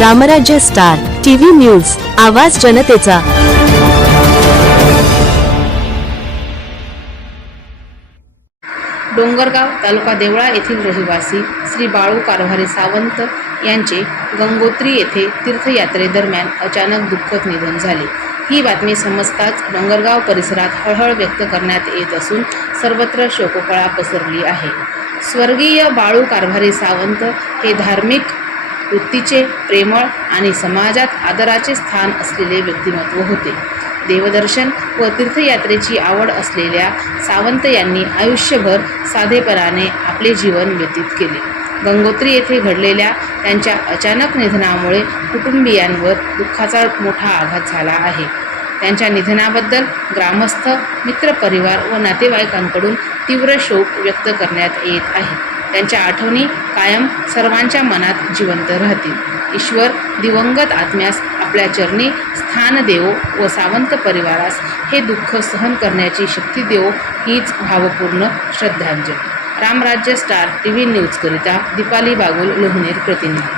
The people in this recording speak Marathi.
रामराज्य स्टार टीव्ही न्यूज, आवाज जनतेचा। डोंगरगाव तालुका देवळा येथील रहिवासी श्री बाळू कारभारे सावंत यांचे गंगोत्री येथे तीर्थयात्रेदरम्यान अचानक दुःखद निधन झाले। ही बातमी समजताच डोंगरगाव परिसरात हळहळ व्यक्त करण्यात येत असून सर्वत्र शोककळा पसरली आहे। स्वर्गीय बाळू कारभारे सावंत हे धार्मिक वृत्तीचे, प्रेमळ आणि समाजात आदराचे स्थान असलेले व्यक्तिमत्व होते। देवदर्शन व तीर्थयात्रेची आवड असलेल्या सावंत यांनी आयुष्यभर साधेपणाने आपले जीवन व्यतीत केले। गंगोत्री येथे घडलेल्या त्यांच्या अचानक निधनामुळे कुटुंबियांवर दुःखाचा मोठा आघात झाला आहे। त्यांच्या निधनाबद्दल ग्रामस्थ, मित्रपरिवार व नातेवाईकांकडून तीव्र शोक व्यक्त करण्यात येत आहे। त्यांच्या आठवणी कायम सर्वांच्या मनात जिवंत राहतील। ईश्वर दिवंगत आत्म्यास आपल्या चरणी स्थान देवो व सावंत परिवारास हे दुःख सहन करण्याची शक्ती देवो, हीच भावपूर्ण श्रद्धांजली। रामराज्य स्टार टीव्ही न्यूज करिता दीपाली बागुल, लोहनेर प्रतिनिधी।